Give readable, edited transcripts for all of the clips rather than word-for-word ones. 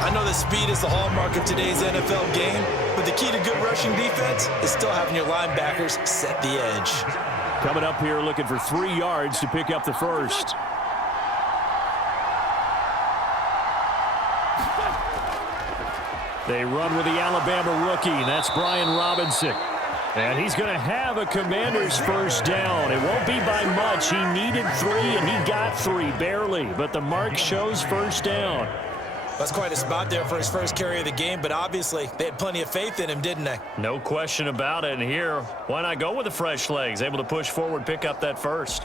I know that speed is the hallmark of today's NFL game, but the key to good rushing defense is still having your linebackers set the edge. Coming up here looking for 3 yards to pick up the first. They run with the Alabama rookie. That's Brian Robinson. And he's going to have a Commanders first down. It won't be by much. He needed 3, and he got 3, barely. But the mark shows first down. That's quite a spot there for his first carry of the game, but obviously they had plenty of faith in him, didn't they? No question about it. And here, why not go with the fresh legs? Able to push forward, pick up that first.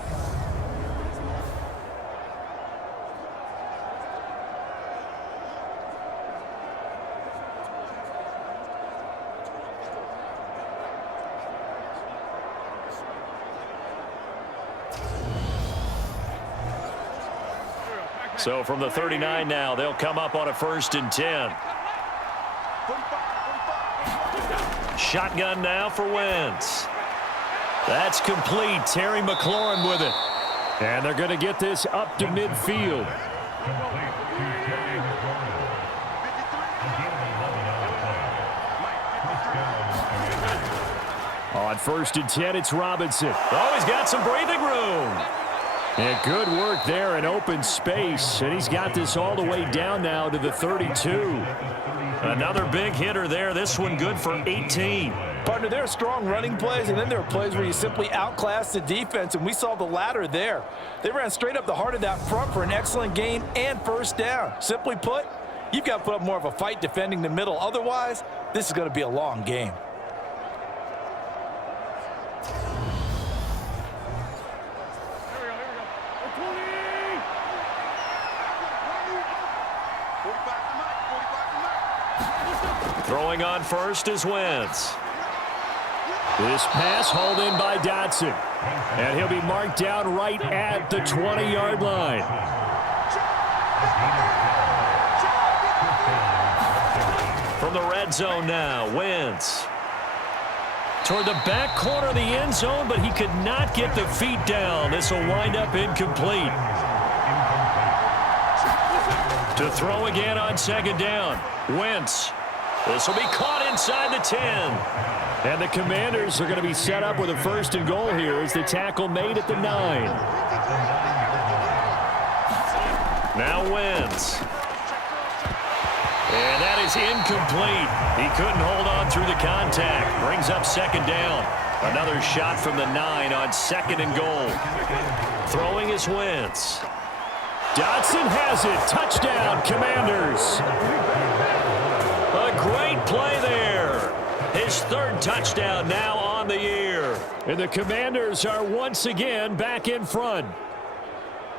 So from the 39 now, they'll come up on a 1st and 10. Shotgun now for Wentz. That's complete. Terry McLaurin with it. And they're going to get this up to midfield. On 1st and 10, it's Robinson. Oh, he's got some breathing room. And good work there in open space. And he's got this all the way down now to the 32. Another big hitter there. This one good for 18. Partner, there are strong running plays, and then there are plays where you simply outclass the defense, and we saw the latter there. They ran straight up the heart of that front for an excellent gain and first down. Simply put, you've got to put up more of a fight defending the middle. Otherwise, this is going to be a long game. Throwing on first is Wentz. This pass hauled in by Dotson. And he'll be marked down right at the 20-yard line. From the red zone now, Wentz. Toward the back corner of the end zone, but he could not get the feet down. This will wind up incomplete. To throw again on 2nd down. Wentz. This will be caught inside the 10. And the Commanders are going to be set up with a 1st and goal here as the tackle made at the 9. Now Wentz. And that is incomplete. He couldn't hold on through the contact. Brings up 2nd down. Another shot from the 9 on 2nd and goal. Throwing is Wentz. Dotson has it. Touchdown, Commanders. A great play there. His 3rd touchdown now on the year. And the Commanders are once again back in front.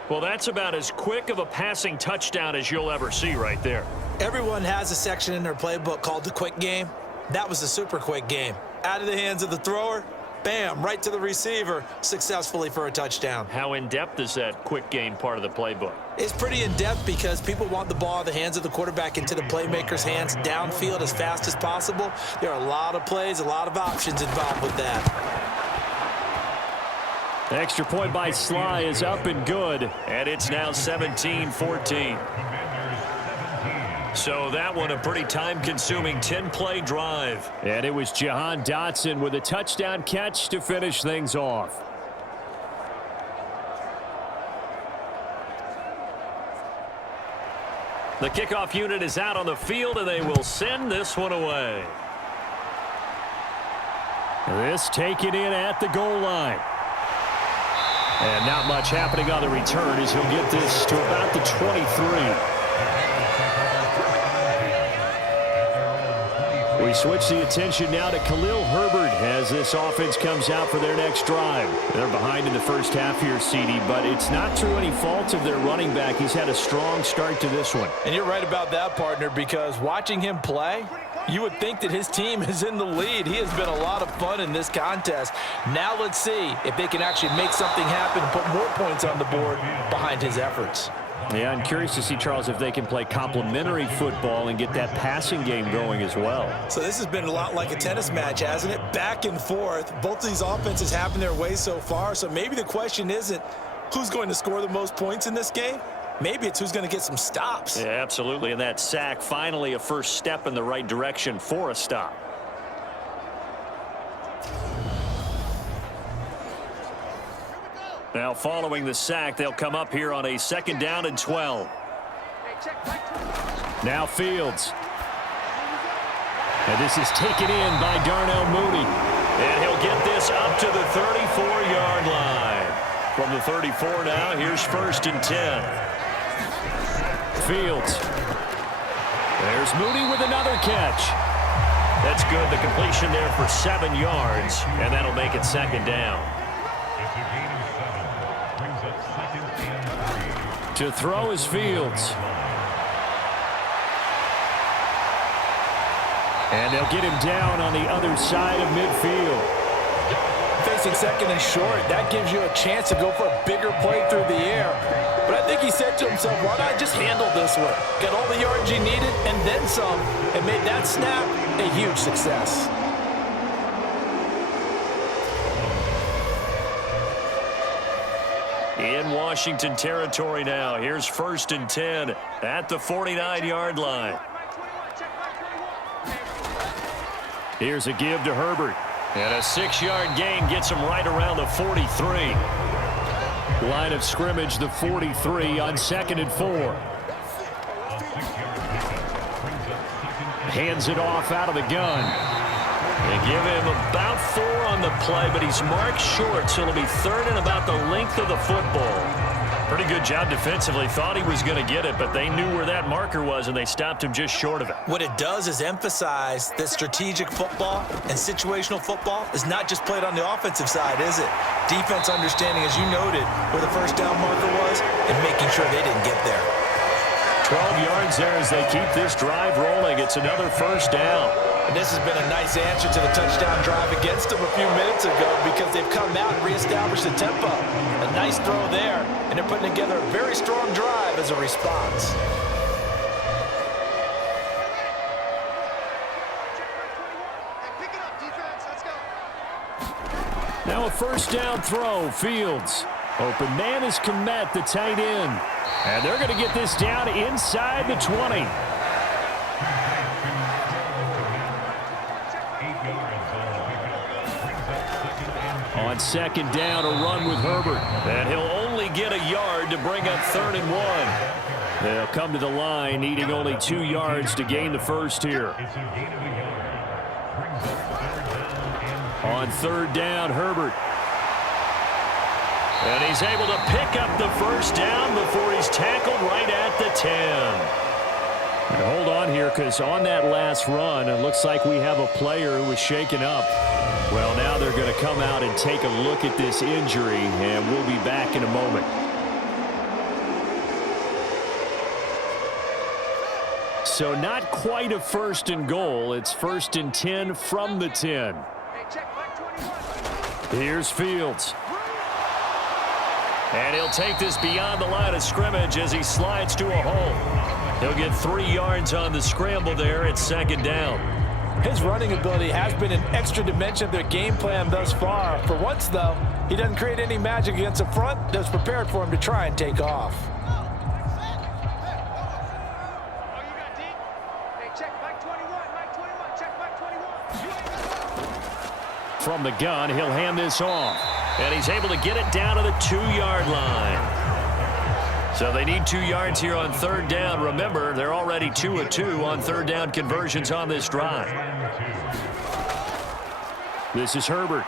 Well, that's about as quick of a passing touchdown as you'll ever see right there. Everyone has a section in their playbook called the quick game. That was the super quick game. Out of the hands of the thrower, bam, right to the receiver, successfully for a touchdown. How in-depth is that quick game part of the playbook? It's pretty in-depth because people want the ball in the hands of the quarterback into the playmaker's hands downfield as fast as possible. There are a lot of plays, a lot of options involved with that. Extra point by Sly is up and good, and it's now 17-14. So that one a pretty time-consuming 10-play drive. And it was Jahan Dotson with a touchdown catch to finish things off. The kickoff unit is out on the field, and they will send this one away. This taken in at the goal line. And not much happening on the return as he'll get this to about the 23. We switch the attention now to Khalil Herbert as this offense comes out for their next drive. They're behind in the first half here, CD, but it's not through any fault of their running back. He's had a strong start to this one. And you're right about that, partner, because watching him play, you would think that his team is in the lead. He has been a lot of fun in this contest. Now let's see if they can actually make something happen and put more points on the board behind his efforts. Yeah, I'm curious to see, Charles, if they can play complementary football and get that passing game going as well. So this has been a lot like a tennis match, hasn't it? Back and forth. Both of these offenses having their way so far. So maybe the question isn't who's going to score the most points in this game. Maybe it's who's going to get some stops. Yeah, absolutely. And that sack, finally a first step in the right direction for a stop. Now following the sack, they'll come up here on a 2nd down and 12. Now Fields. And this is taken in by Darnell Mooney. And he'll get this up to the 34-yard line. From the 34 now, here's 1st and 10. Fields. There's Mooney with another catch. That's good. The completion there for 7 yards, and that'll make it 2nd down. To throw is Fields. And they'll get him down on the other side of midfield. Facing 2nd and short, that gives you a chance to go for a bigger play through the air. But I think he said to himself, why not just handle this one? Got all the yards you needed and then some, and made that snap a huge success. In Washington territory now. Here's 1st and 10 at the 49-yard line. Here's a give to Herbert. And a 6-yard gain gets him right around the 43. Line of scrimmage, the 43 on 2nd and 4. Hands it off out of the gun. They give him about 4 on the play, but he's marked short, so it'll be 3rd and about the length of the football. Pretty good job defensively. Thought he was going to get it, but they knew where that marker was, and they stopped him just short of it. What it does is emphasize that strategic football and situational football is not just played on the offensive side, is it? Defense understanding, as you noted, where the 1st down marker was and making sure they didn't get there. 12 yards there as they keep this drive rolling. It's another 1st down. And this has been a nice answer to the touchdown drive against them a few minutes ago because they've come out and reestablished the tempo. A nice throw there, and they're putting together a very strong drive as a response. Now a 1st down throw, Fields. Open man is Kmet, the tight end. And they're going to get this down inside the 20. On 2nd down, a run with Herbert. And he'll only get a yard to bring up 3rd and 1. They'll come to the line, needing only 2 yards to gain the first here. On 3rd down, Herbert. And he's able to pick up the 1st down before he's tackled right at the 10. And hold on here, because on that last run, it looks like we have a player who was shaken up. Well, now they're going to come out and take a look at this injury, and we'll be back in a moment. So not quite a 1st and goal. It's 1st and 10 from the 10. Here's Fields. And he'll take this beyond the line of scrimmage as he slides to a hole. He'll get 3 yards on the scramble there at 2nd down. His running ability has been an extra dimension of their game plan thus far. For once, though, he doesn't create any magic against the front that's prepared for him to try and take off. From the gun, he'll hand this off. And he's able to get it down to the 2-yard line. So they need 2 yards here on 3rd down. Remember, they're already 2 of 2 on 3rd down conversions on this drive. This is Herbert.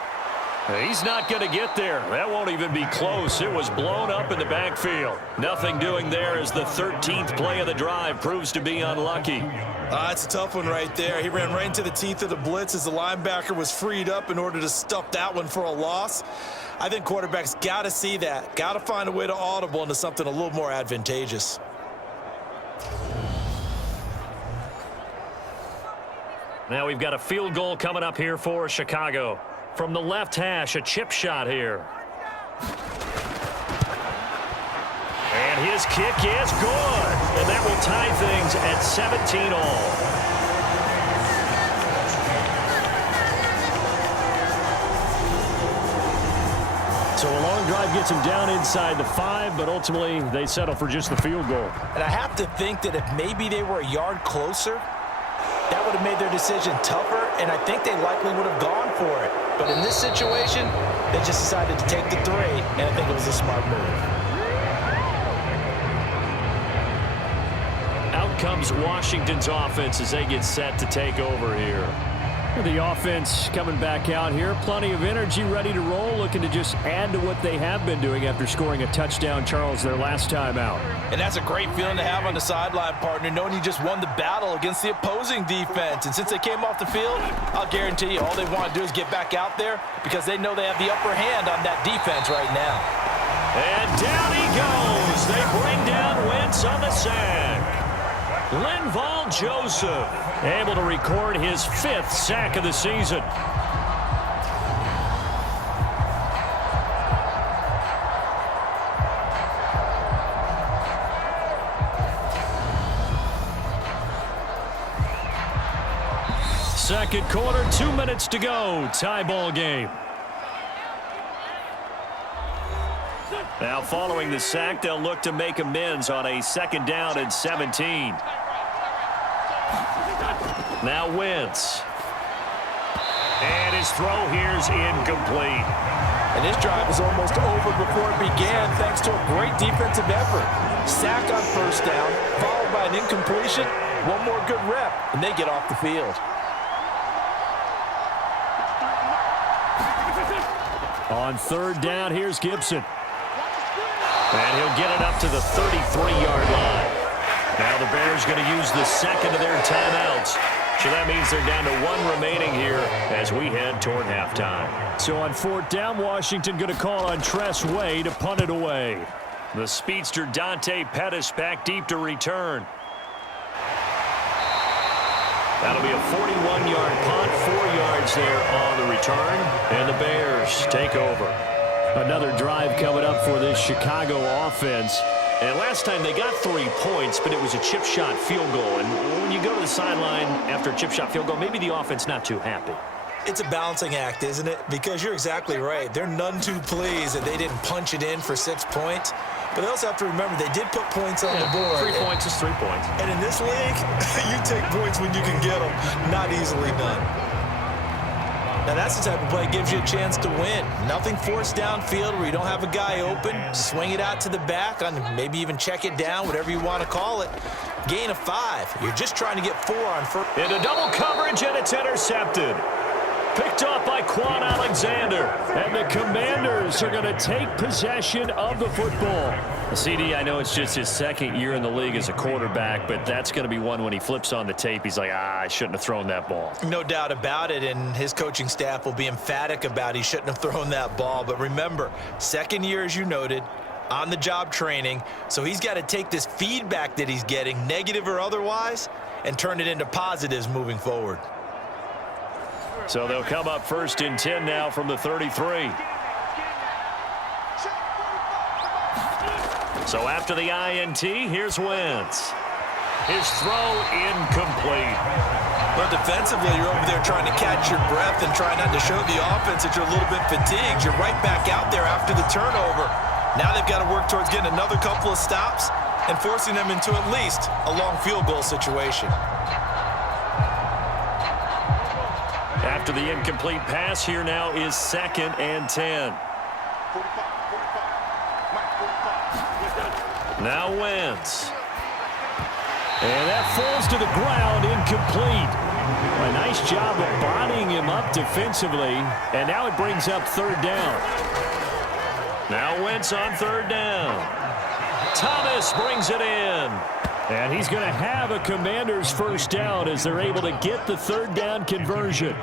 He's not going to get there. That won't even be close. It was blown up in the backfield. Nothing doing there as the 13th play of the drive proves to be unlucky. That's a tough one right there. He ran right into the teeth of the blitz as the linebacker was freed up in order to stuff that one for a loss. I think quarterbacks got to see that. Got to find a way to audible into something a little more advantageous. Now we've got a field goal coming up here for Chicago. From the left hash, a chip shot here. And his kick is good. And that will tie things at 17 all. So a long drive gets them down inside the 5, but ultimately they settle for just the field goal. And I have to think that if maybe they were a yard closer, that would have made their decision tougher, and I think they likely would have gone for it. But in this situation, they just decided to take the 3, and I think it was a smart move. Out comes Washington's offense as they get set to take over here. The offense coming back out here. Plenty of energy, ready to roll, looking to just add to what they have been doing after scoring a touchdown, Charles, their last time out. And that's a great feeling to have on the sideline, partner, knowing you just won the battle against the opposing defense. And since they came off the field, I'll guarantee you all they want to do is get back out there because they know they have the upper hand on that defense right now. And down he goes. They bring down Wentz on the sack. Linval Joseph able to record his 5th sack of the season. Second quarter, 2 minutes to go. Tie ball game. Now following the sack, they'll look to make amends on a 2nd down and 17. Now Wentz. And his throw here's incomplete. And this drive was almost over before it began thanks to a great defensive effort. Sack on 1st down, followed by an incompletion. One more good rep, and they get off the field. On 3rd down, here's Gibson. And he'll get it up to the 33-yard line. Now the Bears going to use the 2nd of their timeouts. So that means they're down to 1 remaining here as we head toward halftime. So on 4th down, Washington going to call on Tress Way to punt it away. The speedster Dante Pettis back deep to return. That'll be a 41-yard punt, 4 yards there on the return, and the Bears take over. Another drive coming up for this Chicago offense. And last time they got 3 points, but it was a chip shot field goal. And when you go to the sideline after a chip shot field goal, maybe the offense not too happy. It's a balancing act, isn't it? Because you're exactly right. They're none too pleased that they didn't punch it in for 6 points. But they also have to remember they did put points on the board. 3 points is 3 points. And in this league, you take points when you can get them. Not easily done. Now that's the type of play that gives you a chance to win. Nothing forced downfield where you don't have a guy open. Swing it out to the back, on maybe even check it down, whatever you want to call it. Gain of 5. You're just trying to get 4 on first. Into double coverage, and it's intercepted. Picked off by Quan Alexander. And the Commanders are going to take possession of the football. CD, I know it's just his 2nd year in the league as a quarterback, but that's going to be one when he flips on the tape. He's like, I shouldn't have thrown that ball. No doubt about it, and his coaching staff will be emphatic about he shouldn't have thrown that ball. But remember, 2nd year, as you noted, on-the-job training, so he's got to take this feedback that he's getting, negative or otherwise, and turn it into positives moving forward. So they'll come up 1st and 10 now from the 33. So after the INT, here's Wentz. His throw incomplete. But defensively, you're over there trying to catch your breath and try not to show the offense that you're a little bit fatigued. You're right back out there after the turnover. Now they've got to work towards getting another couple of stops and forcing them into at least a long field goal situation. After the incomplete pass, here now is 2nd and 10. Now Wentz. And that falls to the ground, incomplete. A nice job of bodying him up defensively. And now it brings up 3rd down. Now Wentz on 3rd down. Thomas brings it in. And he's going to have a Commanders 1st down as they're able to get the 3rd down conversion.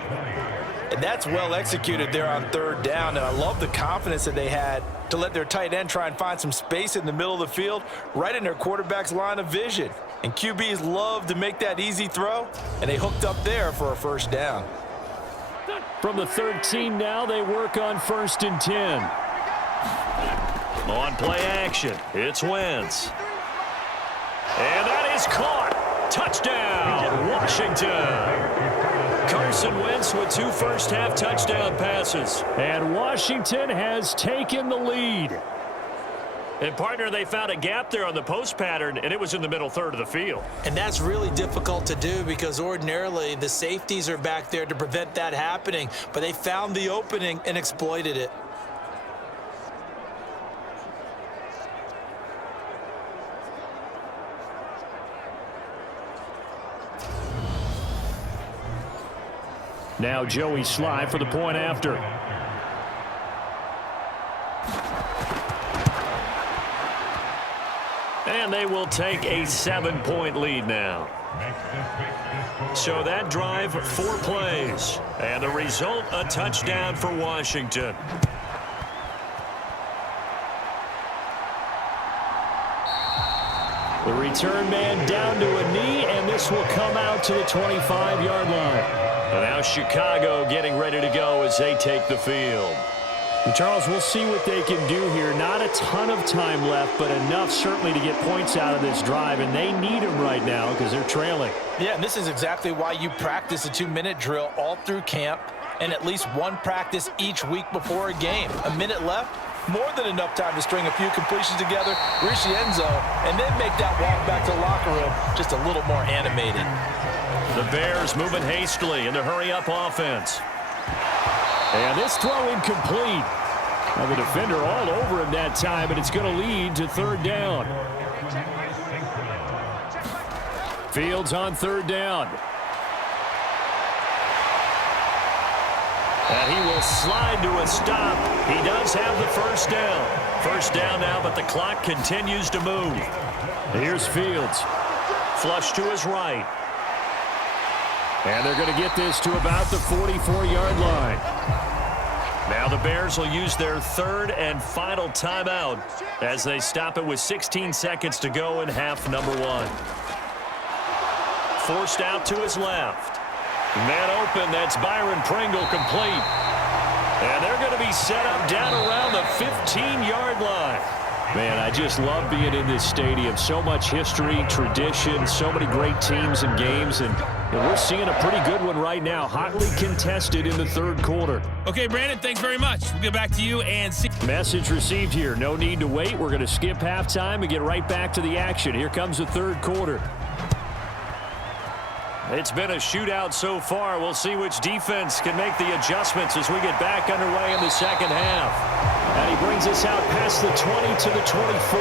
And that's well executed there on 3rd down. And I love the confidence that they had to let their tight end try and find some space in the middle of the field, right in their quarterback's line of vision. And QBs love to make that easy throw, and they hooked up there for a 1st down. From the 13 now, they work on 1st and 10. On play action, it's Wentz. And that is caught. Touchdown, Washington. Carson Wentz with 2 first-half touchdown passes. And Washington has taken the lead. And, partner, they found a gap there on the post pattern, and it was in the middle third of the field. And that's really difficult to do because ordinarily the safeties are back there to prevent that happening. But they found the opening and exploited it. Now Joey Sly for the point after. And they will take a 7-point lead now. So that drive, 4 plays. And the result, a touchdown for Washington. The return man down to a knee, and this will come out to the 25-yard line. And now Chicago getting ready to go as they take the field. And Charles, we'll see what they can do here. Not a ton of time left, but enough certainly to get points out of this drive, and they need them right now because they're trailing. Yeah, and this is exactly why you practice a 2-minute drill all through camp and at least one practice each week before a game. A minute left, more than enough time to string a few completions together, reach the end zone, and then make that walk back to the locker room just a little more animated. The Bears moving hastily in the hurry-up offense. And this throw incomplete. Now the defender all over him that time, and it's going to lead to 3rd down. Fields on 3rd down. And he will slide to a stop. He does have the 1st down. 1st down now, but the clock continues to move. Here's Fields. Flush to his right. And they're going to get this to about the 44-yard line. Now the Bears will use their 3rd and final timeout as they stop it with 16 seconds to go in half number 1. Forced out to his left. Man open, that's Byron Pringle complete. And they're going to be set up down around the 15-yard line. Man, I just love being in this stadium. So much history, tradition, so many great teams and games, and we're seeing a pretty good one right now, hotly contested in the 3rd quarter. Okay, Brandon, thanks very much. We'll get back to you and see. Message received here. No need to wait. We're going to skip halftime and get right back to the action. Here comes the 3rd quarter. It's been a shootout so far. We'll see which defense can make the adjustments as we get back underway in the 2nd half. And he brings us out past the 20 to the 24.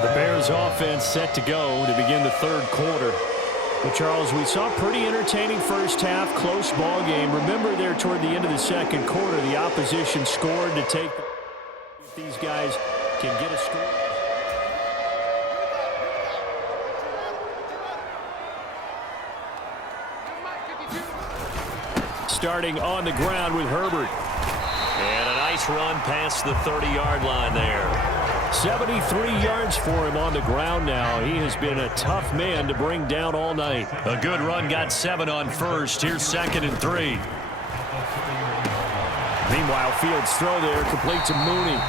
The Bears offense set to go to begin the 3rd quarter. Well, Charles, we saw a pretty entertaining first half, close ball game. Remember there toward the end of the 2nd quarter, the opposition scored to take. If these guys can get a score. Starting on the ground with Herbert. And a nice run past the 30-yard line there. 73 yards for him on the ground now. He has been a tough man to bring down all night. A good run, got 7 on first. Here's 2nd and 3. Meanwhile, Fields' throw there complete to Mooney.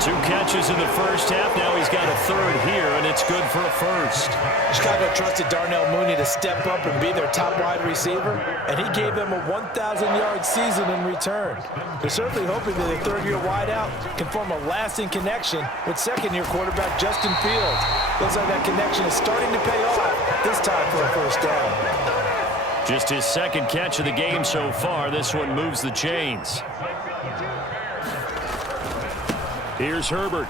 2 catches in the first half. Now he's got a 3rd here, and it's good for a 1st. Chicago trusted Darnell Mooney to step up and be their top wide receiver, and he gave them a 1,000-yard season in return. They're certainly hoping that a 3rd-year wideout can form a lasting connection with 2nd-year quarterback Justin Fields. Looks like that connection is starting to pay off, this time for a 1st down. Just his 2nd catch of the game so far. This one moves the chains. Here's Herbert.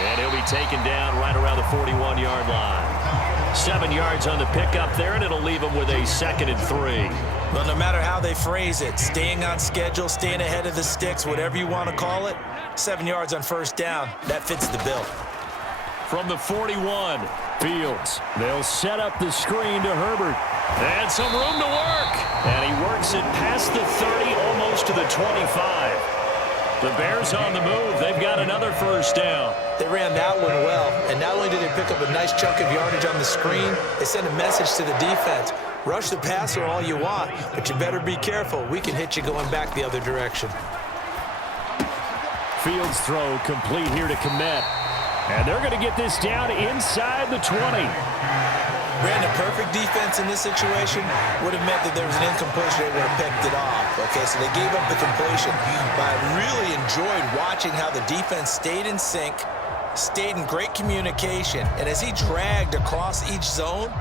And he'll be taken down right around the 41-yard line. 7 yards on the pickup there, and it'll leave him with a 2nd and 3. Well, no matter how they phrase it, staying on schedule, staying ahead of the sticks, whatever you want to call it, 7 yards on 1st down, that fits the bill. From the 41, Fields. They'll set up the screen to Herbert. and some room to work. And he works it past the 30, almost to the 25. The Bears on the move. They've got another 1st down. They ran that one well, and not only did they pick up a nice chunk of yardage on the screen, they sent a message to the defense. Rush the passer all you want, but you better be careful. We can hit you going back the other direction. Fields throw complete here to Kmet. And they're going to get this down inside the 20. Brandon, perfect defense in this situation would have meant that there was an incompletion. They would have picked it off. Okay, so they gave up the completion. But I really enjoyed watching how the defense stayed in sync, stayed in great communication. And as he dragged across each zone,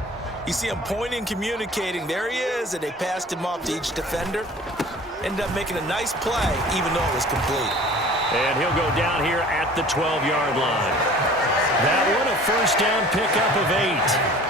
you see him pointing, communicating. There he is, and they passed him off to each defender. Ended up making a nice play, even though it was complete. And he'll go down here at the 12-yard line. That one, a first down pickup of 8.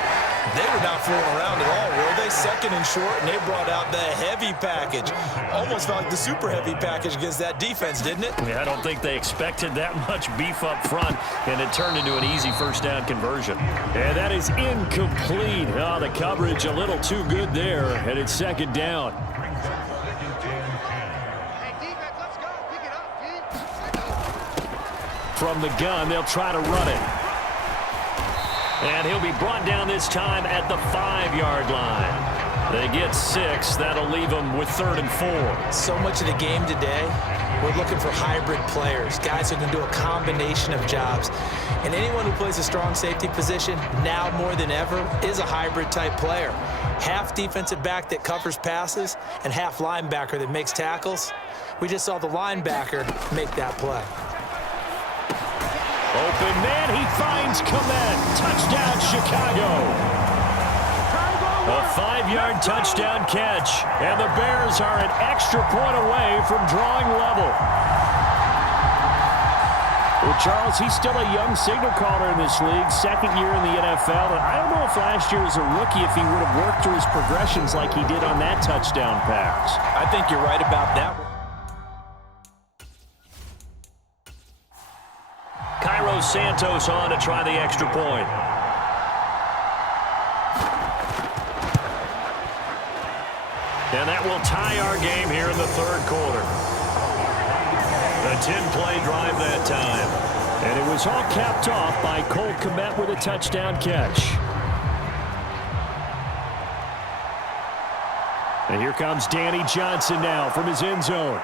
They were not fooling around at all, were they? Second and short, and they brought out the heavy package. Almost felt like the super heavy package against that defense, didn't it? Yeah, I don't think they expected that much beef up front, and it turned into an easy first down conversion. And that is incomplete. Oh, the coverage a little too good there, and it's second down. From the gun, they'll try to run it. And he'll be brought down this time at the 5-yard line. They get 6. That'll leave them with 3rd and 4. So much of the game today, we're looking for hybrid players, guys who can do a combination of jobs. And anyone who plays a strong safety position, now more than ever, is a hybrid-type player. Half defensive back that covers passes and half linebacker that makes tackles. We just saw the linebacker make that play. Open man, he finds Komet. Touchdown, Chicago. A 5-yard touchdown catch. And the Bears are an extra point away from drawing level. Well, Charles, he's still a young signal caller in this league, second year in the NFL. And I don't know if last year as a rookie if he would have worked through his progressions like he did on that touchdown pass. I think you're right about that. Cairo Santos on to try the extra point. And that will tie our game here in the 3rd quarter. A 10-play drive that time. And it was all capped off by Cole Kmet with a touchdown catch. And here comes Danny Johnson now from his end zone.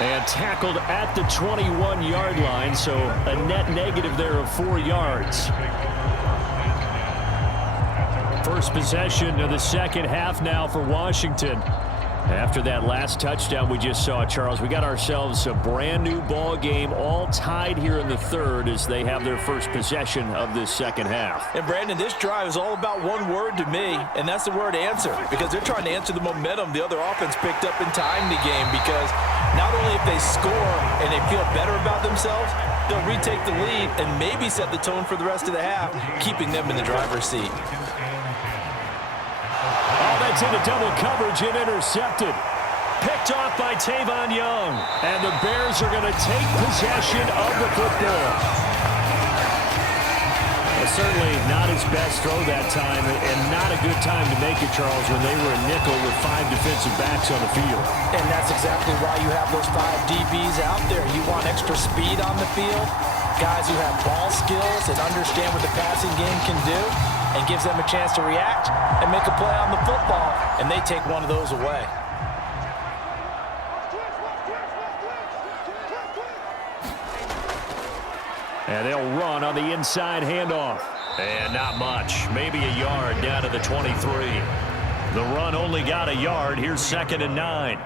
And tackled at the 21-yard line, so a net negative there of 4 yards. First possession of the second half now for Washington. After that last touchdown we just saw, Charles, we got ourselves a brand new ball game, all tied here in the 3rd as they have their first possession of this second half. And Brandon, this drive is all about one word to me, and that's the word answer, because they're trying to answer the momentum the other offense picked up in tying the game, because not only if they score and they feel better about themselves, they'll retake the lead and maybe set the tone for the rest of the half, keeping them in the driver's seat. Oh, that's into double coverage and intercepted. Picked off by Tavon Young. And the Bears are going to take possession of the football. Well, certainly not his best throw that time, and not a good time to make it, Charles, when they were a nickel with 5 defensive backs on the field. And that's exactly why you have those 5 DBs out there. You want extra speed on the field, guys who have ball skills and understand what the passing game can do, and gives them a chance to react and make a play on the football, and they take one of those away. And they'll run on the inside handoff. And not much. Maybe a yard down to the 23. The run only got a yard. Here's 2nd and 9.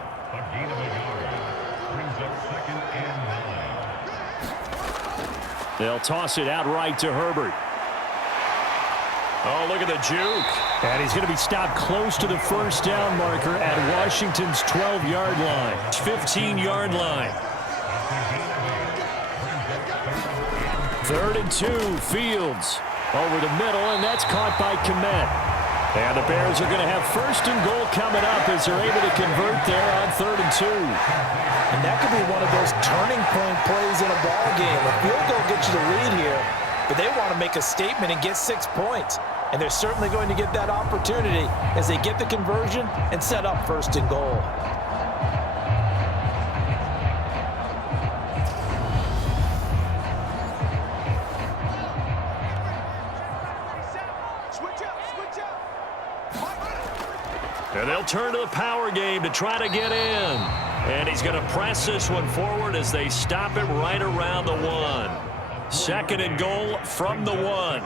They'll toss it out right to Herbert. Oh, look at the juke. And he's going to be stopped close to the first down marker at Washington's 12-yard line. 15-yard line. 3rd and 2, Fields over the middle, and that's caught by Kmet. And the Bears are going to have 1st and goal coming up as they're able to convert there on 3rd and 2. And that could be one of those turning point plays in a ball game. A field goal gets you the lead here, but they want to make a statement and get 6 points. And they're certainly going to get that opportunity as they get the conversion and set up 1st and goal. And they'll turn to the power game to try to get in. And he's going to press this one forward as they stop it right around the 1. second and goal from the 1.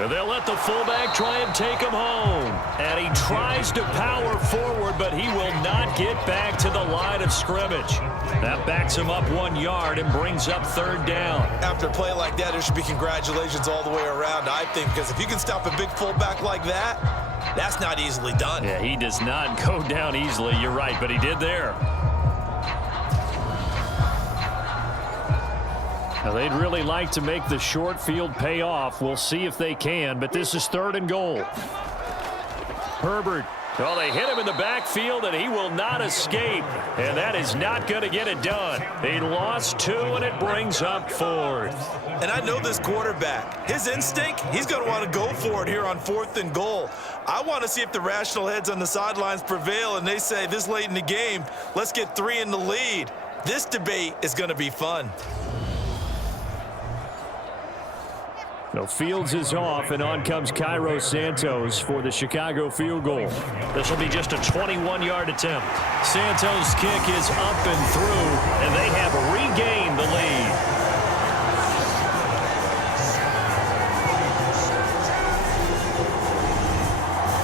And they'll let the fullback try and take him home. And he tries to power forward, but he will not get back to the line of scrimmage. That backs him up 1 yard and brings up third down. After a play like that, there should be congratulations all the way around, I think, because if you can stop a big fullback like that, that's not easily done. Yeah, he does not go down easily. You're right, but he did there. Now, they'd really like to make the short field pay off. We'll see if they can, but this is third and goal. Herbert. Well, they hit him in the backfield, and he will not escape. And that is not going to get it done. He lost 2, and it brings up fourth. And I know this quarterback. His instinct, he's going to want to go for it here on 4th and goal. I want to see if the rational heads on the sidelines prevail, and they say this late in the game, let's get 3 in the lead. This debate is going to be fun. So Fields is off, and on comes Cairo Santos for the Chicago field goal. This will be just a 21-yard attempt. Santos' kick is up and through, and they have regained the lead.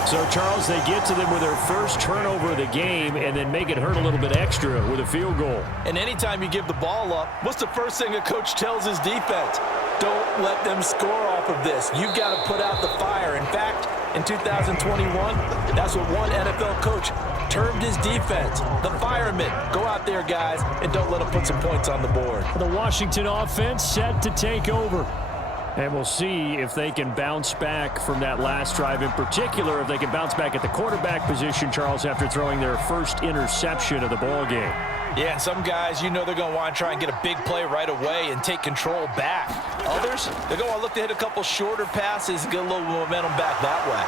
So, Charles, they get to them with their first turnover of the game and then make it hurt a little bit extra with a field goal. And anytime you give the ball up, what's the first thing a coach tells his defense? Don't let them score off of this. You've got to put out the fire. In fact, in 2021, that's what one NFL coach termed his defense. The firemen. Go out there, guys, and don't let them put some points on the board. The Washington offense set to take over. And we'll see if they can bounce back from that last drive, in particular if they can bounce back at the quarterback position, Charles, after throwing their first interception of the ball game. Yeah, and some guys, you know they're going to want to try and get a big play right away and take control back. Others, they're going to look to hit a couple shorter passes and get a little momentum back that way.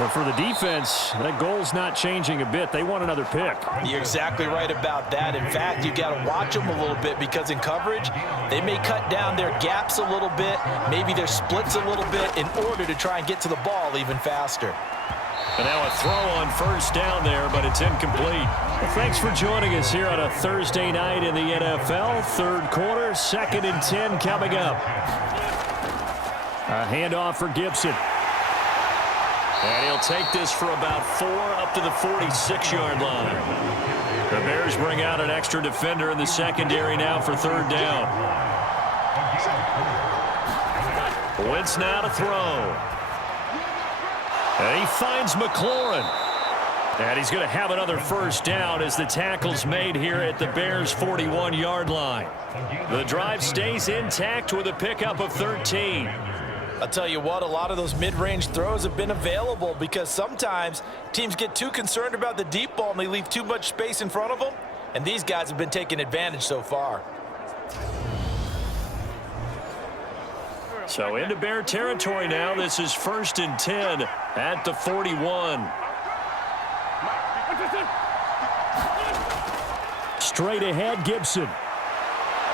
But for the defense, that goal's not changing a bit. They want another pick. You're exactly right about that. In fact, you got to watch them a little bit because in coverage, they may cut down their gaps a little bit, maybe their splits a little bit in order to try and get to the ball even faster. And now a throw on first down there, but it's incomplete. Well, thanks for joining us here on a Thursday night in the NFL. Third quarter, 2nd and 10 coming up. A handoff for Gibson. And he'll take this for about 4 up to the 46-yard line. The Bears bring out an extra defender in the secondary now for third down. Wentz now to throw. And he finds McLaurin. And he's going to have another first down as the tackle's made here at the Bears' 41-yard line. The drive stays intact with a pickup of 13. I'll tell you what, a lot of those mid-range throws have been available because sometimes teams get too concerned about the deep ball and they leave too much space in front of them. And these guys have been taking advantage so far. So into Bear territory now. This is 1st and 10 at the 41. Straight ahead, Gibson.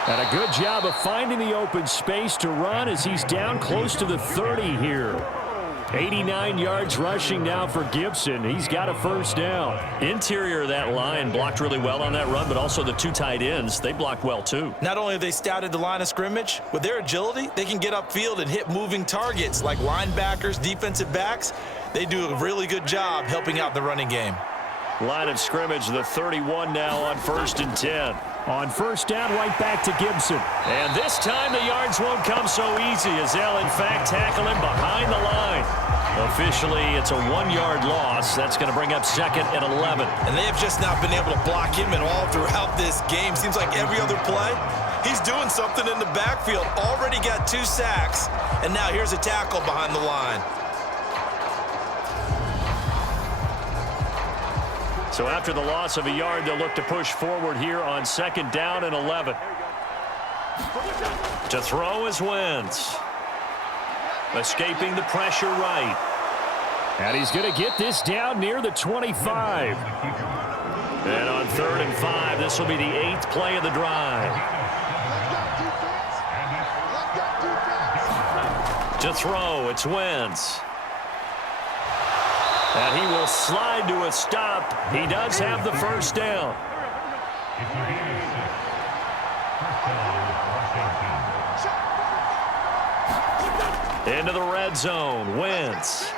And a good job of finding the open space to run as he's down close to the 30 here. 89 yards rushing now for Gibson. He's got a first down. Interior of that line blocked really well on that run, but also the 2 tight ends, they blocked well too. Not only have they scouted the line of scrimmage, with their agility, they can get upfield and hit moving targets like linebackers, defensive backs. They do a really good job helping out the running game. Line of scrimmage, the 31 now on 1st and 10. On first down, right back to Gibson. And this time the yards won't come so easy as they'll, in fact, tackle him behind the line. Officially, it's a 1-yard loss. That's going to bring up 2nd and 11. And they have just not been able to block him at all throughout this game. Seems like every other play, he's doing something in the backfield. Already got 2 sacks, and now here's a tackle behind the line. So after the loss of a yard, they'll look to push forward here on 2nd down and 11. To throw is Wentz. Escaping the pressure right. And he's going to get this down near the 25. And on 3rd and 5, this will be the 8th play of the drive. To throw, it's Wentz. And he will slide to a stop. He does have the first down. Into the red zone, Wentz.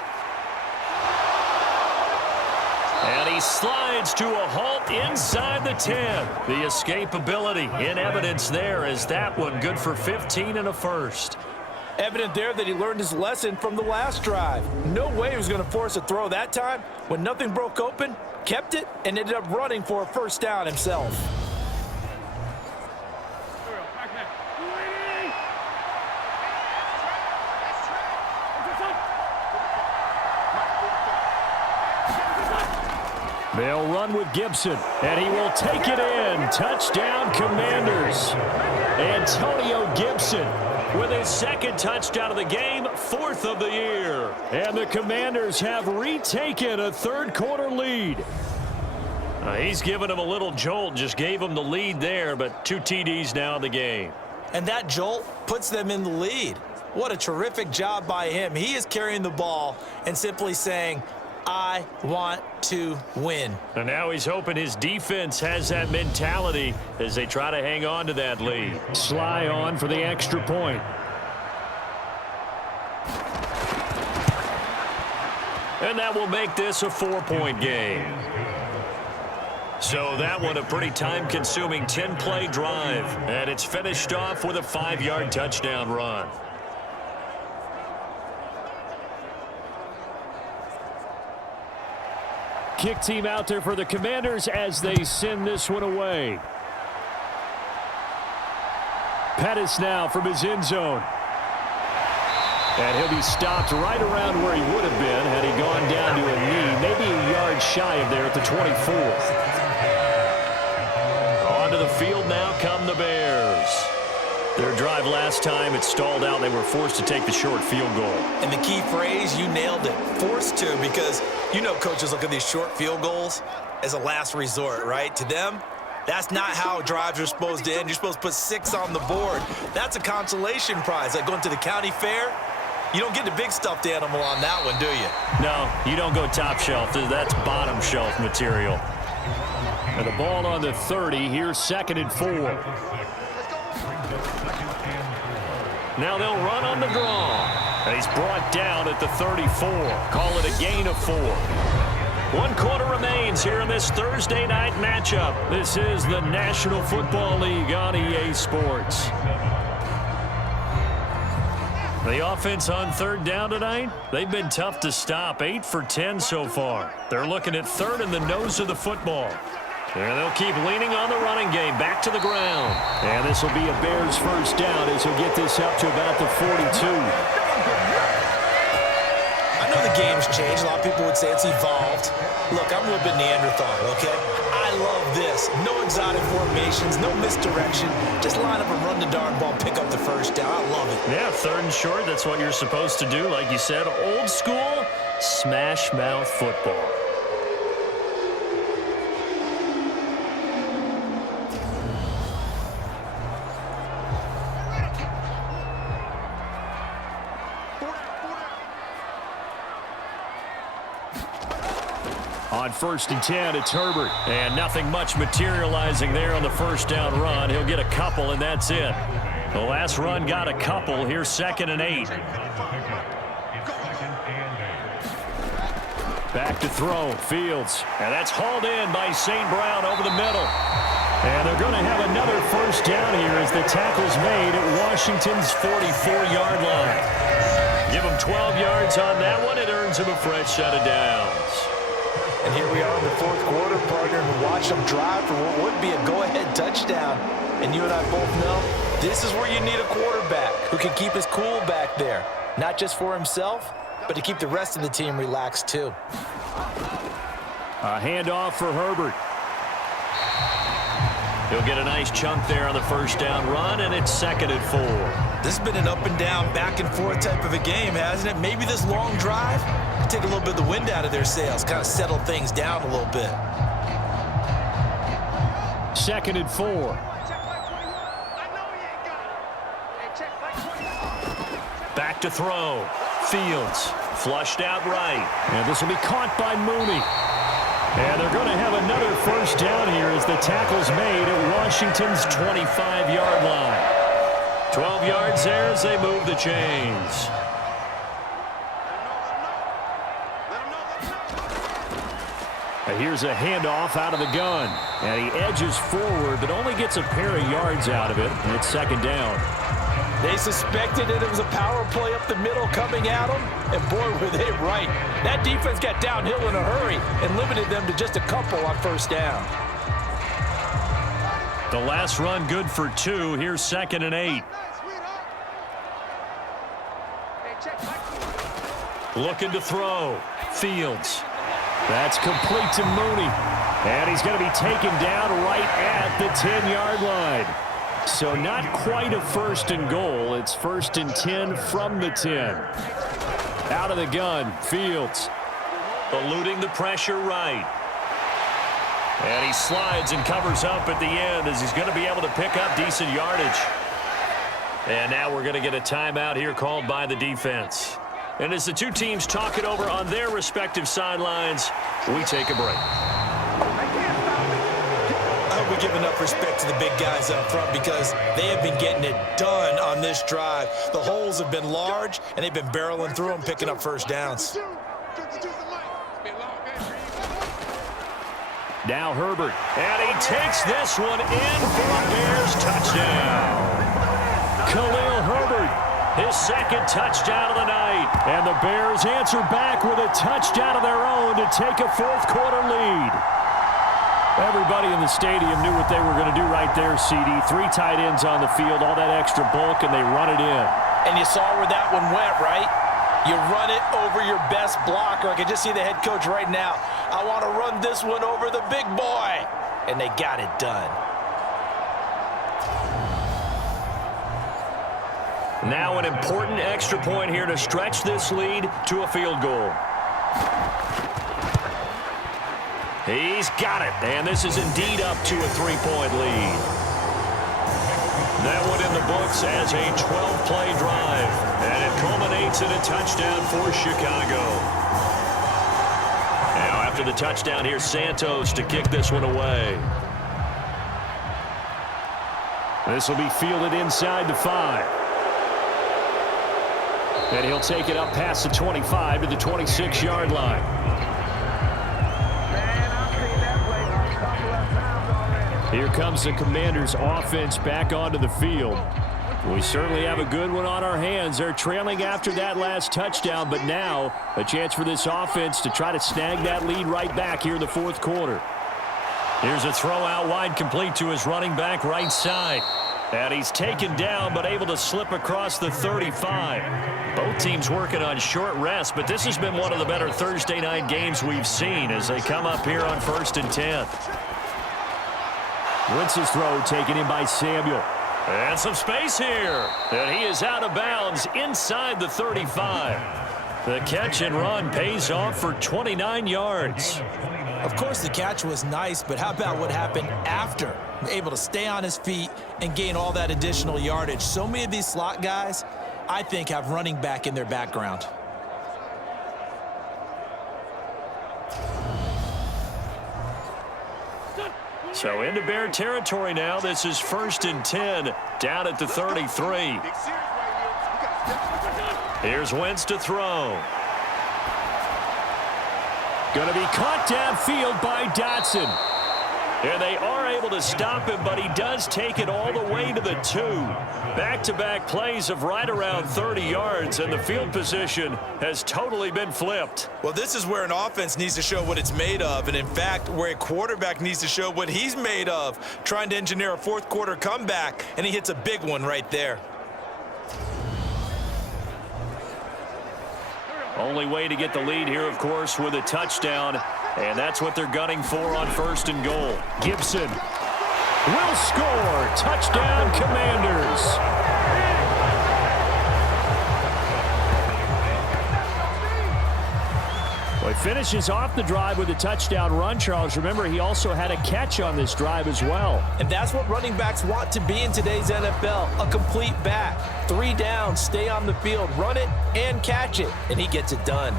And he slides to a halt inside the 10. The escapability in evidence there as that one good for 15 and a first. Evident there that he learned his lesson from the last drive. No way he was going to force a throw that time. When nothing broke open, kept it, and ended up running for a first down himself. They'll run with Gibson, and he will take it in. Touchdown, Commanders. Antonio Gibson with his second touchdown of the game, fourth of the year. And the Commanders have retaken a third-quarter lead. He's given him a little jolt, just gave him the lead there, but 2 TDs now in the game. And that jolt puts them in the lead. What a terrific job by him. He is carrying the ball and simply saying, I want to win. And now he's hoping his defense has that mentality as they try to hang on to that lead. Sly on for the extra point. And that will make this a 4-point game. So that one a pretty time-consuming 10-play drive. And it's finished off with a 5-yard touchdown run. Kick team out there for the Commanders as they send this one away. Pettis now from his end zone. And he'll be stopped right around where he would have been had he gone down to a knee, maybe a yard shy of there at the 24th. Onto the field now come the Bears. Their drive last time, it stalled out. They were forced to take the short field goal. And the key phrase, you nailed it, forced to, because you know coaches look at these short field goals as a last resort, right? To them, that's not how drives are supposed to end. You're supposed to put 6 on the board. That's a consolation prize. Like going to the county fair, you don't get the big stuffed animal on that one, do you? No, you don't go top shelf. That's bottom shelf material. And the ball on the 30, here's 2nd and 4. Now they'll run on the draw. And he's brought down at the 34. Call it a gain of 4. 1 quarter remains here in this Thursday night matchup. This is the National Football League on EA Sports. The offense on 3rd down tonight, they've been tough to stop. 8 for 10 so far. They're looking at 3rd in the nose of the football. And they'll keep leaning on the running game back to the ground. And this will be a Bears first down as he'll get this up to about the 42. I know the game's changed. A lot of people would say it's evolved. Look, I'm a little bit Neanderthal, okay? I love this. No exotic formations, no misdirection. Just line up and run the darn ball, pick up the first down. I love it. Yeah, 3rd and short, that's what you're supposed to do. Like you said, old school, smash mouth football. On 1st and 10, it's Herbert. And nothing much materializing there on the first down run. He'll get a couple, and that's it. The last run got a couple. Here's 2nd and 8. Back to throw, Fields. And that's hauled in by St. Brown over the middle. And they're going to have another first down here as the tackle's made at Washington's 44-yard line. Give him 12 yards on that one. It earns him a fresh set of downs. And here we are in the 4th quarter, partner, and watch them drive for what would be a go-ahead touchdown. And you and I both know this is where you need a quarterback who can keep his cool back there. Not just for himself, but to keep the rest of the team relaxed too. A handoff for Herbert. He'll get a nice chunk there on the first down run, and it's 2nd and 4. This has been an up-and-down, back-and-forth type of a game, hasn't it? Maybe this long drive take a little bit of the wind out of their sails, kind of settle things down a little bit. 2nd and 4. Back to throw. Fields flushed out right. And this will be caught by Mooney. And they're going to have another first down here as the tackle's made at Washington's 25-yard line. 12 yards there as they move the chains. Here's a handoff out of the gun. And he edges forward, but only gets a pair of yards out of it. And it's second down. They suspected it was a power play up the middle coming at them, and boy, were they right. That defense got downhill in a hurry and limited them to just a couple on first down. The last run good for 2. Here's 2nd and 8. Looking to throw. Fields. That's complete to Mooney. And he's going to be taken down right at the 10-yard line. So not quite a 1st and goal. It's 1st and 10 from the 10. Out of the gun, Fields. Eluding the pressure right. And he slides and covers up at the end as he's going to be able to pick up decent yardage. And now we're going to get a timeout here called by the defense. And as the two teams talk it over on their respective sidelines, we take a break. I hope we give enough respect to the big guys up front because they have been getting it done on this drive. The holes have been large, and they've been barreling through them, picking up first downs. Now Herbert. And he takes this one in for a Bears touchdown. Khalil Herbert. His 2nd touchdown of the night. And the Bears answer back with a touchdown of their own to take a 4th quarter lead. Everybody in the stadium knew what they were going to do right there, CD. 3 tight ends on the field, all that extra bulk, and they run it in. And you saw where that one went, right? You run it over your best blocker. I can just see the head coach right now. I want to run this one over the big boy. And they got it done. Now an important extra point here to stretch this lead to a field goal. He's got it, and this is indeed up to a 3-point lead. That one in the books as a 12-play drive, and it culminates in a touchdown for Chicago. Now after the touchdown, here's Santos to kick this one away. This will be fielded inside the 5. And he'll take it up past the 25 to the 26-yard line. Here comes the Commanders' offense back onto the field. We certainly have a good one on our hands. They're trailing after that last touchdown, but now a chance for this offense to try to snag that lead right back here in the 4th quarter. Here's a throw out wide complete to his running back right side. And he's taken down but able to slip across the 35. Both teams working on short rest, but this has been one of the better Thursday night games we've seen as they come up here on 1st and 10. Wentz's throw taken in by Samuel. And some space here. And he is out of bounds inside the 35. The catch and run pays off for 29 yards. Of course, the catch was nice, but how about what happened after? Able to stay on his feet and gain all that additional yardage. So many of these slot guys, I think, have running back in their background. So into Bear territory now. This is 1st and 10 down at the 33. Here's Wentz to throw. Going to be caught downfield by Dotson. And they are able to stop him, but he does take it all the way to the 2. Back-to-back plays of right around 30 yards, and the field position has totally been flipped. Well, this is where an offense needs to show what it's made of, and in fact, where a quarterback needs to show what he's made of, trying to engineer a 4th quarter comeback, and he hits a big one right there. Only way to get the lead here, of course, with a touchdown, and that's what they're gunning for on 1st and goal. Gibson will score. Touchdown, Commanders. Well, he finishes off the drive with a touchdown run, Charles. Remember, he also had a catch on this drive as well. And that's what running backs want to be in today's NFL, a complete back. 3 downs, stay on the field, run it, and catch it, and he gets it done.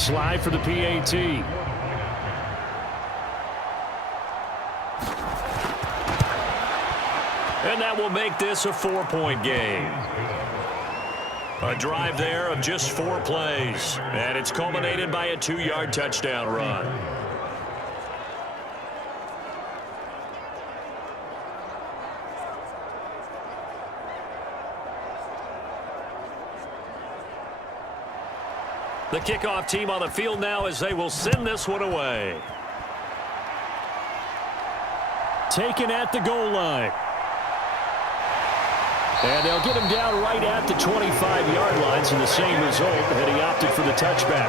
Slide for the PAT. And that will make this a 4-point game. A drive there of just 4 plays. And it's culminated by a 2-yard touchdown run. The kickoff team on the field now as they will send this one away. Taken at the goal line. And they'll get him down right at the 25-yard lines, and the same result had he opted for the touchback.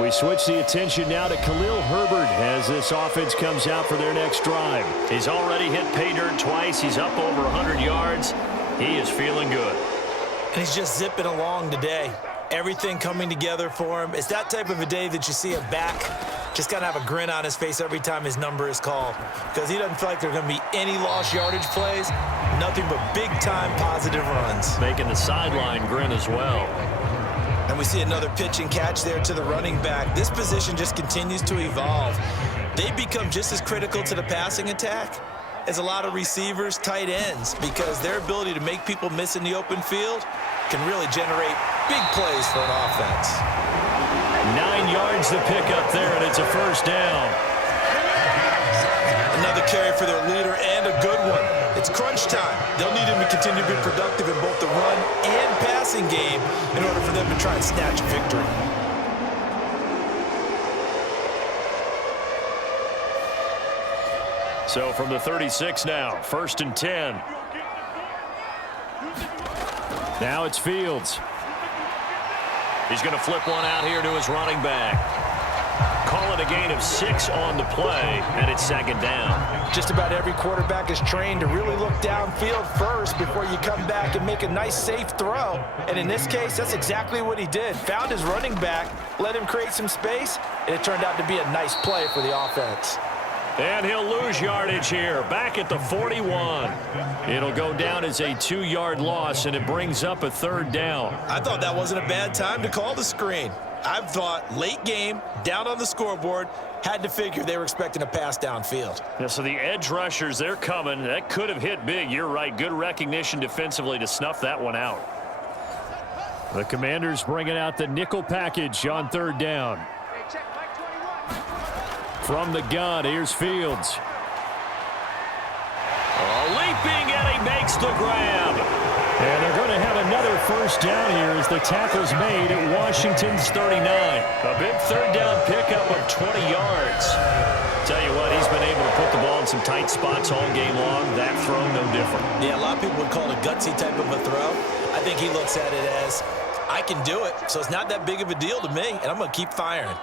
We switch the attention now to Khalil Herbert as this offense comes out for their next drive. He's already hit pay dirt twice. He's up over 100 yards. He is feeling good. And he's just zipping along today. Everything coming together for him. It's that type of a day that you see a back just kind of have a grin on his face every time his number is called, because he doesn't feel like there are going to be any lost yardage plays, nothing but big-time positive runs. Making the sideline grin as well. And we see another pitch and catch there to the running back. This position just continues to evolve. They become just as critical to the passing attack as a lot of receivers, tight ends, because their ability to make people miss in the open field can really generate big plays for an offense. 9 yards to pick up there, and it's a first down. Another carry for their leader, and a good one. It's crunch time. They'll need him to continue to be productive in both the run and passing game in order for them to try and snatch a victory. So from the 36 now, 1st and 10. Now it's Fields. He's going to flip one out here to his running back. Call it a gain of 6 on the play, and it's 2nd down. Just about every quarterback is trained to really look downfield first before you come back and make a nice, safe throw. And in this case, that's exactly what he did. Found his running back, let him create some space, and it turned out to be a nice play for the offense. And he'll lose yardage here, back at the 41. It'll go down as a 2-yard loss, and it brings up a 3rd down. I thought that wasn't a bad time to call the screen. I've thought late game, down on the scoreboard, had to figure they were expecting a pass downfield. Yeah, so the edge rushers, they're coming. That could have hit big. You're right. Good recognition defensively to snuff that one out. The Commanders bringing out the nickel package on 3rd down. From the gun, here's Fields. Leaping, and he makes the grab. And they're going to have another first down here as the tackle's made at Washington's 39. A big 3rd down pickup of 20 yards. Tell you what, he's been able to put the ball in some tight spots all game long. That throw, no different. Yeah, a lot of people would call it a gutsy type of a throw. I think he looks at it as, I can do it, so it's not that big of a deal to me, and I'm going to keep firing.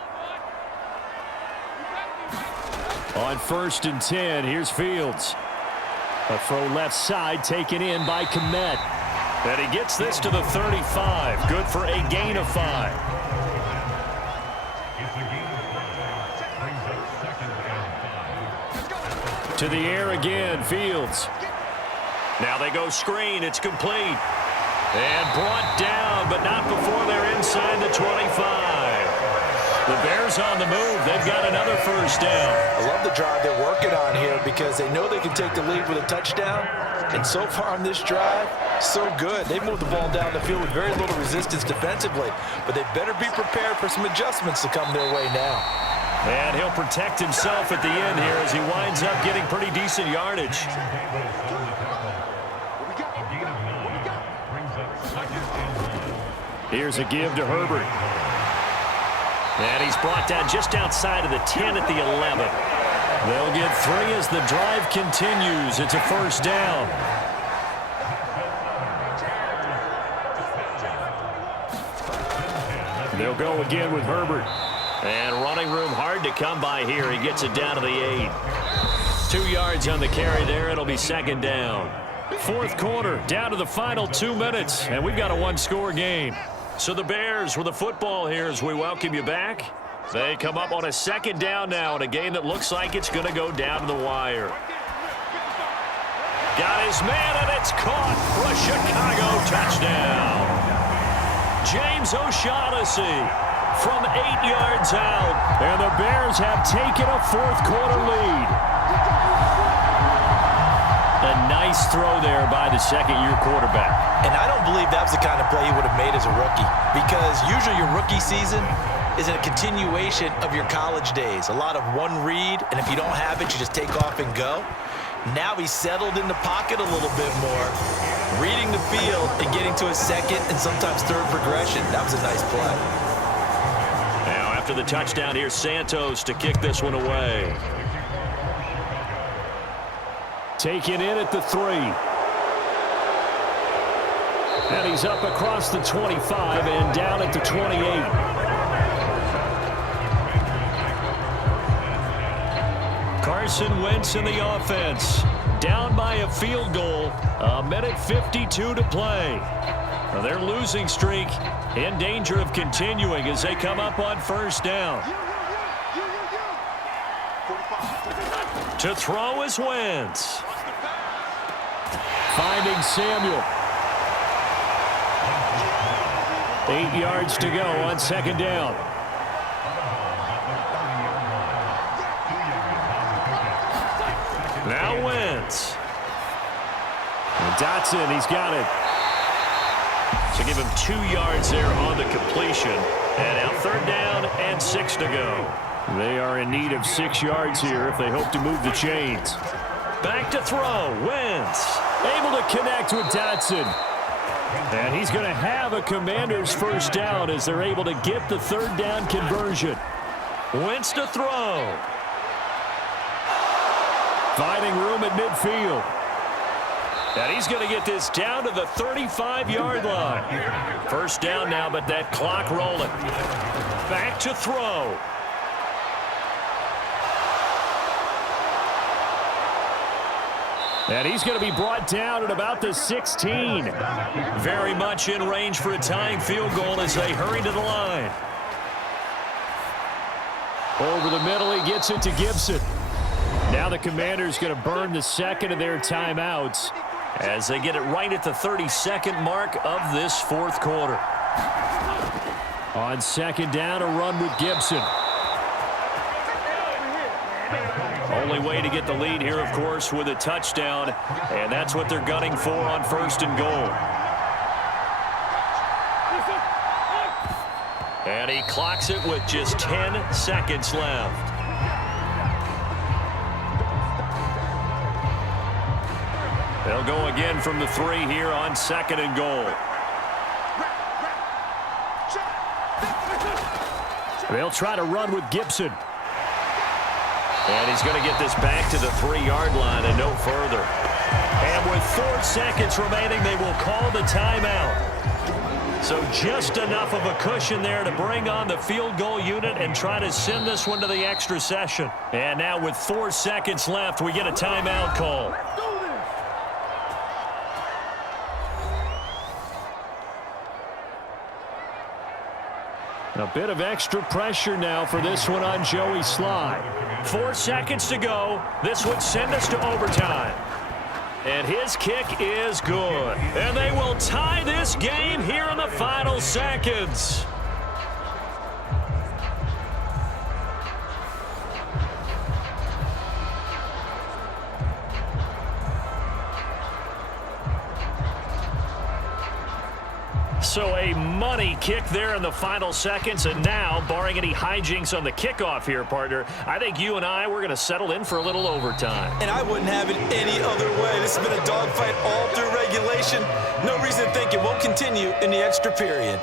On 1st and 10, here's Fields. A throw left side taken in by Kmet. And he gets this to the 35. Good for a gain of 5. To the air again, Fields. Now they go screen. It's complete. And brought down, but not before they're inside the 25. The Bears on the move. They've got another first down. I love the drive they're working on here because they know they can take the lead with a touchdown. And so far on this drive, so good. They moved the ball down the field with very little resistance defensively. But they better be prepared for some adjustments to come their way now. And he'll protect himself at the end here as he winds up getting pretty decent yardage. Here's a give to Herbert. And he's brought down just outside of the 10 at the 11. They'll get 3 as the drive continues. It's a first down. They'll go again with Herbert. And running room hard to come by here. He gets it down to the 8. 2 yards on the carry there. It'll be 2nd down. 4th quarter, down to the final 2 minutes, and we've got a 1-score game. So the Bears with the football here as we welcome you back. They come up on a 2nd down now in a game that looks like it's going to go down to the wire. Got his man, and it's caught for a Chicago touchdown. James O'Shaughnessy from 8 yards out. And the Bears have taken a fourth-quarter lead. A nice throw there by the second-year quarterback. And I don't believe that was the kind of play he would have made as a rookie, because usually your rookie season is a continuation of your college days. A lot of one read, and if you don't have it, you just take off and go. Now he's settled in the pocket a little bit more, reading the field and getting to his second and sometimes third progression. That was a nice play. Now after the touchdown, here's Santos to kick this one away. Taken in at the 3. And he's up across the 25 and down at the 28. Carson Wentz in the offense. Down by a field goal. A minute 52 to play. Now their losing streak in danger of continuing as they come up on first down. To throw is Wentz. Finding Samuel. 8 yards to go on second down. Now Wentz. And Dotson, he's got it. So give him 2 yards there on the completion. And now third down and 6 to go. They are in need of 6 yards here if they hope to move the chains. Back to throw. Wentz able to connect with Dotson. And he's going to have a Commander's first down as they're able to get the third down conversion. Wentz to throw. Finding room at midfield. And he's going to get this down to the 35-yard line. First down now, but that clock rolling. Back to throw. And he's going to be brought down at about the 16. Very much in range for a tying field goal as they hurry to the line. Over the middle, he gets it to Gibson. Now the Commanders going to burn the second of their timeouts as they get it right at the 32nd mark of this fourth quarter. On second down, a run with Gibson. Only way to get the lead here, of course, with a touchdown, and that's what they're gunning for on first and goal. And he clocks it with just 10 seconds left. They'll go again from the 3 here on second and goal. They'll try to run with Gibson. And he's going to get this back to the 3-yard line and no further. And with 4 seconds remaining, they will call the timeout. So just enough of a cushion there to bring on the field goal unit and try to send this one to the extra session. And now with 4 seconds left, we get a timeout call. A bit of extra pressure now for this one on Joey Sly. 4 seconds to go. This would send us to overtime. And his kick is good. And they will tie this game here in the final seconds. So a money kick there in the final seconds, and now, barring any hijinks on the kickoff here, partner, I think you and we're going to settle in for a little overtime. And I wouldn't have it any other way. This has been a dogfight all through regulation. No reason to think it won't continue in the extra period.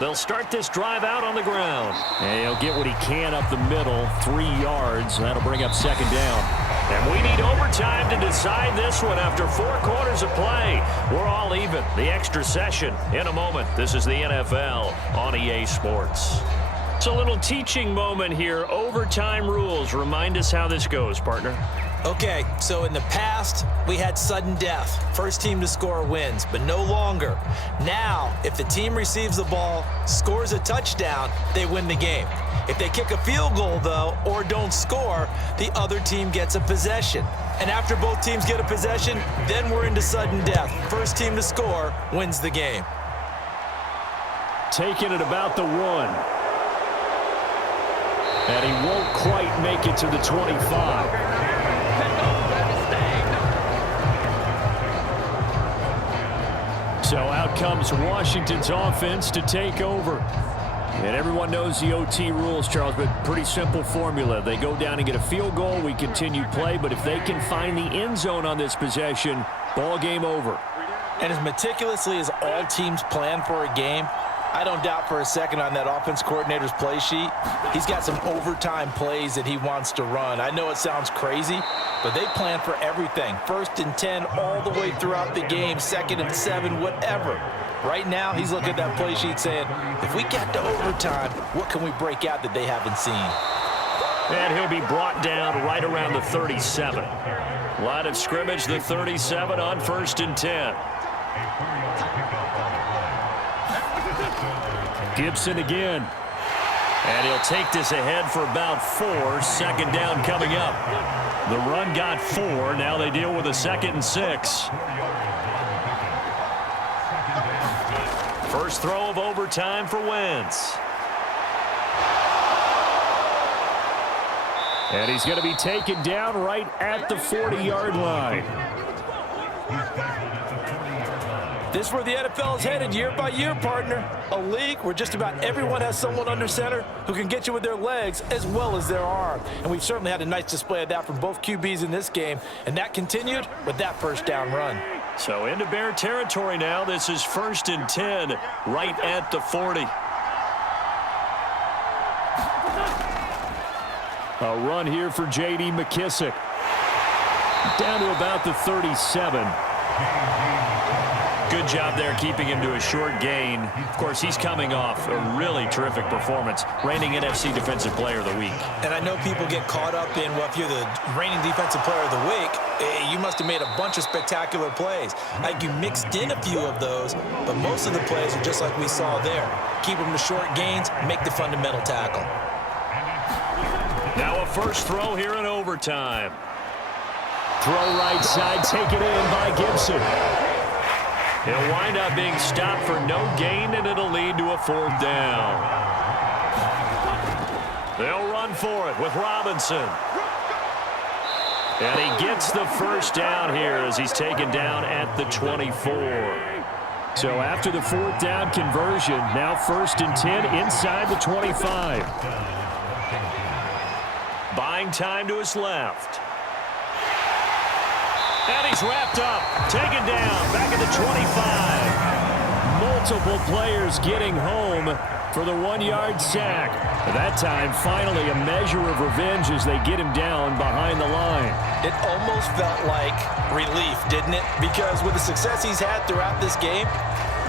They'll start this drive out on the ground. And he'll get what he can up the middle, 3 yards. That'll bring up second down. And we need overtime to decide this one after 4 quarters of play. We're all even. The extra session in a moment. This is the NFL on EA Sports. It's a little teaching moment here. Overtime rules. Remind us how this goes, partner. Okay, so in the past, we had sudden death. First team to score wins, but no longer. Now, if the team receives the ball, scores a touchdown, they win the game. If they kick a field goal, though, or don't score, the other team gets a possession. And after both teams get a possession, then we're into sudden death. First team to score wins the game. Taking it about the 1. And he won't quite make it to the 25. So out comes Washington's offense to take over. And everyone knows the OT rules, Charles, but pretty simple formula. They go down and get a field goal, we continue play, but if they can find the end zone on this possession, ball game over. And as meticulously as all teams plan for a game, I don't doubt for a second on that offense coordinator's play sheet, he's got some overtime plays that he wants to run. I know it sounds crazy, but they plan for everything. 1st and 10 all the way throughout the game, 2nd and 7, whatever. Right now, he's looking at that play sheet saying, if we get to overtime, what can we break out that they haven't seen? And he'll be brought down right around the 37. Line of scrimmage, the 37 on 1st and 10. Gibson again. And he'll take this ahead for about 4. 2nd down coming up. The run got 4. Now they deal with a 2nd and 6. First throw of overtime for Wentz. And he's going to be taken down right at the 40-yard line. This is where the NFL is headed year by year, partner. A league where just about everyone has someone under center who can get you with their legs as well as their arm. And we've certainly had a nice display of that from both QBs in this game. And that continued with that first down run. So into Bear territory now. This is 1st and 10 right at the 40. A run here for J.D. McKissick. Down to about the 37. Good job there keeping him to a short gain. Of course, he's coming off a really terrific performance, reigning NFC Defensive Player of the Week. And I know people get caught up in, well, if you're the reigning Defensive Player of the Week, you must have made a bunch of spectacular plays. Like you mixed in a few of those, but most of the plays are just like we saw there. Keep them to short gains, make the fundamental tackle. Now a first throw here in overtime. Throw right side, taken in by Gibson. He'll wind up being stopped for no gain, and it'll lead to a 4th down. They'll run for it with Robinson. And he gets the first down here as he's taken down at the 24. So after the 4th down conversion, now 1st and 10 inside the 25. Buying time to his left. And he's wrapped up, taken down, back at the 25. Multiple players getting home for the 1-yard sack. That time, finally, a measure of revenge as they get him down behind the line. It almost felt like relief, didn't it? Because with the success he's had throughout this game,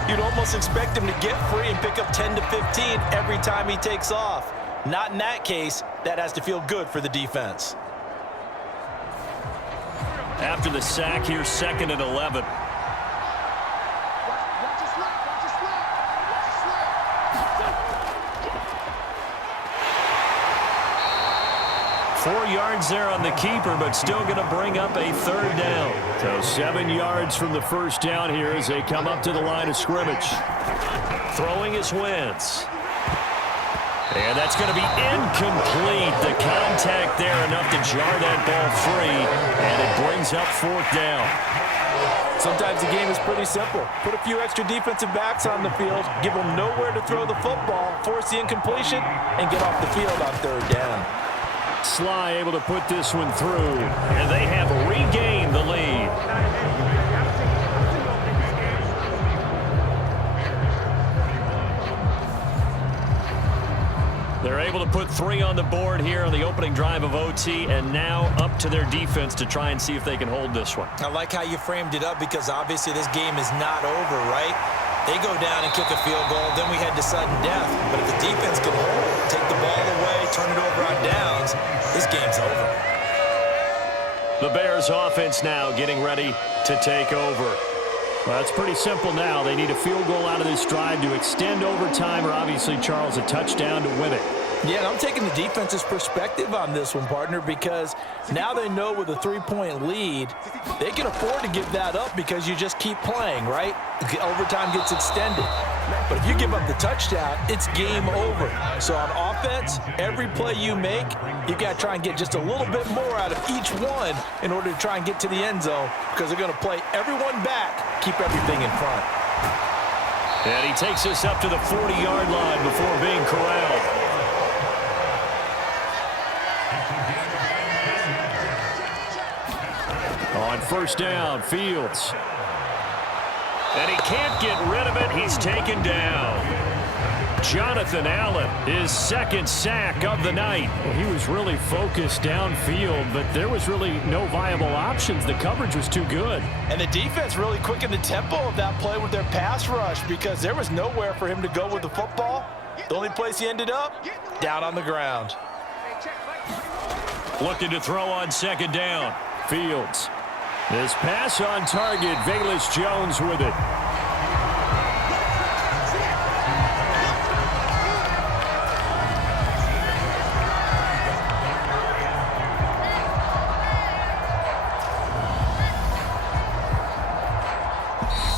you'd almost expect him to get free and pick up 10 to 15 every time he takes off. Not in that case. That has to feel good for the defense. After the sack, here's 2nd and 11. Four yards there on the keeper, but still going to bring up a 3rd down. So 7 yards from the first down here as they come up to the line of scrimmage. Throwing is Wentz. And that's going to be incomplete. The contact there enough to jar that ball free, and it brings up 4th down. Sometimes the game is pretty simple. Put a few extra defensive backs on the field, give them nowhere to throw the football, force the incompletion, and get off the field on 3rd down. Sly able to put this one through. And they have regained the lead. They're able to put 3 on the board here on the opening drive of OT, and now up to their defense to try and see if they can hold this one. I like how you framed it up because obviously this game is not over, right? They go down and kick a field goal, then we head to sudden death. But if the defense can hold it, take the ball away, turn it over on downs, this game's over. The Bears offense now getting ready to take over. Well, it's pretty simple now. They need a field goal out of this drive to extend overtime, or obviously, Charles, a touchdown to win it. Yeah, and I'm taking the defense's perspective on this one, partner, because now they know with a 3-point lead, they can afford to give that up because you just keep playing, right? Overtime gets extended. But if you give up the touchdown, it's game over. So on offense, every play you make, you got to try and get just a little bit more out of each one in order to try and get to the end zone, because they're going to play everyone back, keep everything in front. And he takes us up to the 40-yard line before being corralled. On first down, Fields. And he can't get rid of it. He's taken down. Jonathan Allen, his second sack of the night. Well, he was really focused downfield, but there was really no viable options. The coverage was too good. And the defense really quickened the tempo of that play with their pass rush, because there was nowhere for him to go with the football. The only place he ended up, down on the ground. Looking to throw on second down. Fields. This pass on target. Velus Jones with it.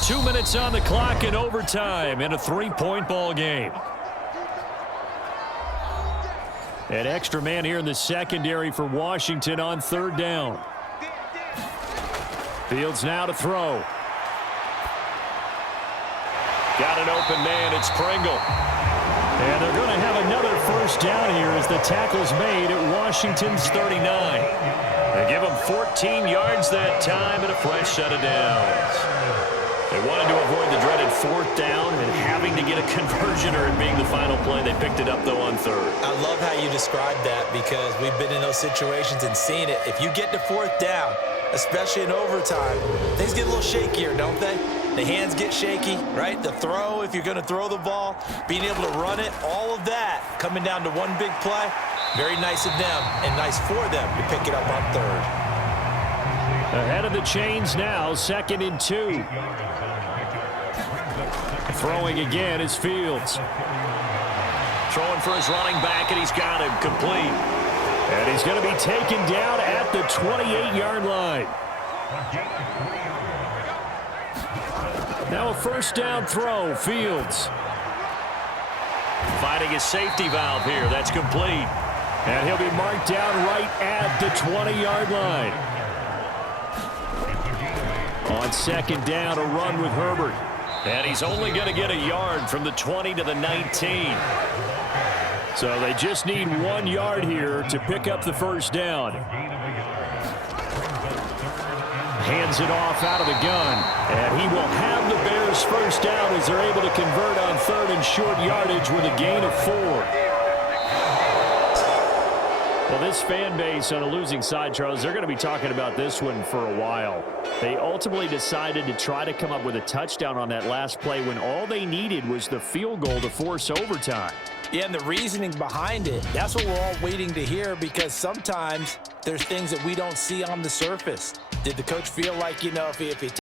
Two minutes on the clock in overtime in a 3-point ball game. An extra man here in the secondary for Washington on third down. Fields now to throw. Got an open man. It's Pringle. And they're going to have another first down here as the tackle's made at Washington's 39. They give him 14 yards that time and a fresh set of downs. They wanted to avoid the dreaded fourth down and having to get a conversion or it being the final play. They picked it up, though, on third. I love how you described that, because we've been in those situations and seen it. If you get to fourth down, especially in overtime, things get a little shakier, don't they? The hands get shaky, right? The throw, if you're going to throw the ball, being able to run it, all of that coming down to one big play. Very nice of them and nice for them to pick it up on third. Ahead of the chains now, 2nd and 2. Throwing again is Fields. Throwing for his running back, and he's got him complete. And he's going to be taken down at the 28-yard line. Now a first down throw, Fields. Finding his safety valve here. That's complete. And he'll be marked down right at the 20-yard line. On second down, a run with Herbert. And he's only going to get a yard from the 20 to the 19. So they just need 1 yard here to pick up the first down. Hands it off out of the gun. And he will have the Bears first down as they're able to convert on third and short yardage with a gain of 4. Well, this fan base on a losing side, Charles, they're going to be talking about this one for a while. They ultimately decided to try to come up with a touchdown on that last play when all they needed was the field goal to force overtime. Yeah, and the reasoning behind it, that's what we're all waiting to hear, because sometimes there's things that we don't see on the surface. Did the coach feel like, if he